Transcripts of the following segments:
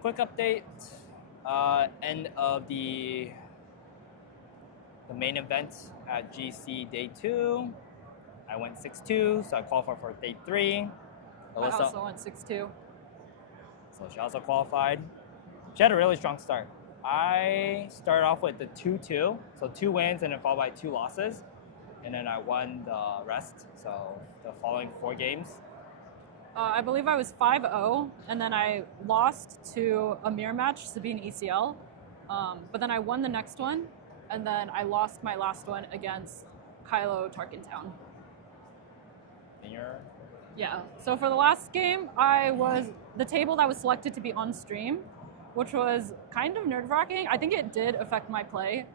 Quick update. End of the main event at GC day 2. I went 6-2, so I qualified for day 3. I also went 6-2. So she also qualified. She had a really strong start. I started off with the 2-2, so 2 wins and then followed by 2 losses. And then I won the rest, so the following 4 games. I believe I was 5-0, and then I lost to a mirror match, Sabine ECL. But then I won the next one, and then I lost my last one against Kylo Tarkentown. And you're... Yeah, so for the last game, I was the table that was selected to be on stream, which was kind of nerve-wracking. I think it did affect my play.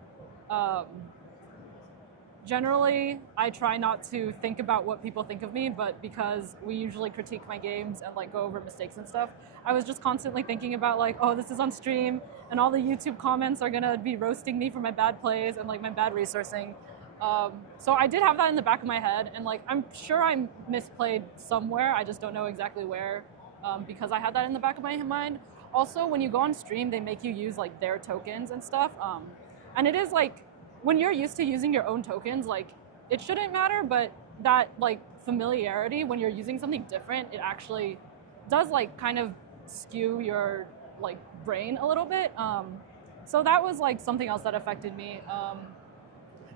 Generally, I try not to think about what people think of me, but because we usually critique my games and like go over mistakes and stuff, I was just constantly thinking about like, oh, this is on stream, and all the YouTube comments are gonna be roasting me for my bad plays and like my bad resourcing. So I did have that in the back of my head, and like I'm sure I misplayed somewhere. I just don't know exactly where, because I had that in the back of my mind. Also, when you go on stream, they make you use like their tokens and stuff, and it is like, when you're used to using your own tokens, like it shouldn't matter, but that like familiarity when you're using something different, it actually does like kind of skew your like brain a little bit. So that was like something else that affected me.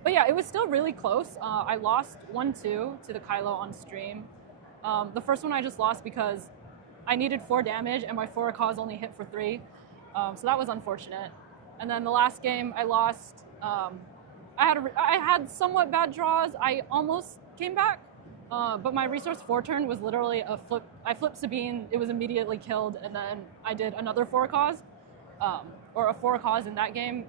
But yeah, it was still really close. I lost 1-2 to the Kylo on stream. The first one I just lost because I needed 4 damage and my 4 cause only hit for 3. So that was unfortunate. And then the last game I lost. I had somewhat bad draws. I almost came back, but my resource 4 turn was literally a flip. I flipped Sabine, it was immediately killed, and then I did another 4 cause, or a 4 cause in that game,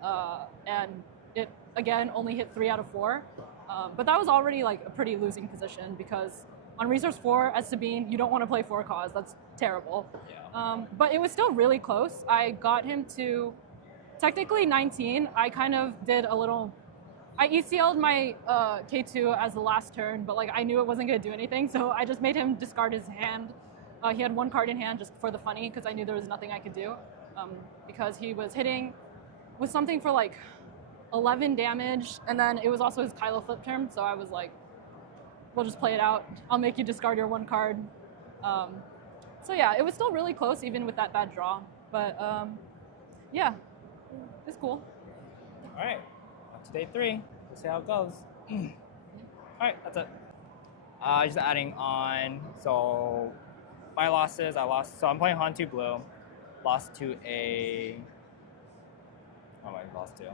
and it again only hit 3 out of 4. But that was already like a pretty losing position because on resource 4 as Sabine, you don't want to play 4 cause. That's terrible. Yeah. But it was still really close. I got him to technically 19. I kind of did a little. I ECL'd my K2 as the last turn, but like I knew it wasn't going to do anything, so I just made him discard his hand. He had 1 card in hand just for the funny, because I knew there was nothing I could do, because he was hitting with something for like 11 damage, and then it was also his Kylo flip turn, so I was like, we'll just play it out. I'll make you discard your 1 card. So yeah, it was still really close even with that bad draw, but yeah, it's cool. All right. To day 3. We'll see how it goes. All right, that's it. Just adding on. So my losses, I lost. So I'm playing Hantu Blue. Lost to a. Oh, I lost to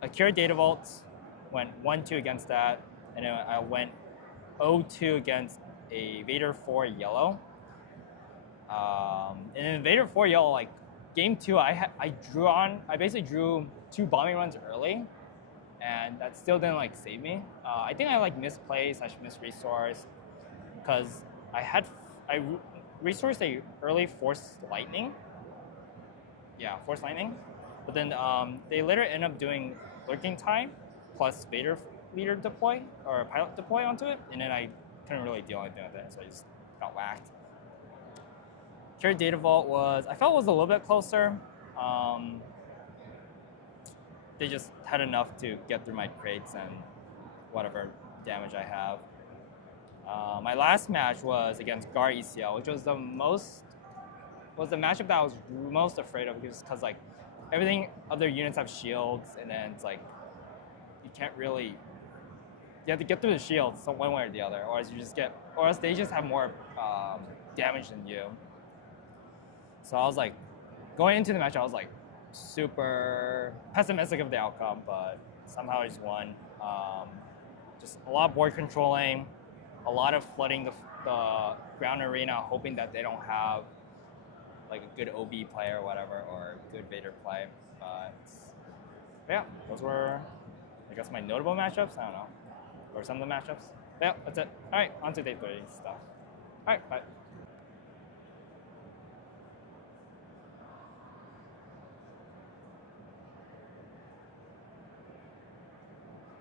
a Cure Data Vault. Went 1-2 against that, and then I went 0-2 against a Vader 4 yellow. And in Vader 4 yellow, like game 2, I basically drew 2 bombing runs early, and that still didn't like save me. I think I like misplay / misresource because I resourced a early Force Lightning. Yeah, Force Lightning, but then they later end up doing Lurking Time plus Vader leader deploy or pilot deploy onto it, and then I couldn't really deal anything with it, so I just got whacked. Cure Data Vault I felt it was a little bit closer. They just had enough to get through my crates and whatever damage I have. My last match was against Gar ECL, which was the matchup that I was most afraid of, because like everything other units have shields, and then it's like you can't really. You have to get through the shields one way or the other, or else they just have more damage than you. So I was like, going into the match, I was like super pessimistic of the outcome, but somehow I just won. Just a lot of board controlling, a lot of flooding the ground arena, hoping that they don't have like a good OB play or whatever, or a good Vader play. But yeah, those were, I guess, my notable matchups. I don't know, or some of the matchups. But yeah, that's it. All right, on to day 3 stuff. All right, bye.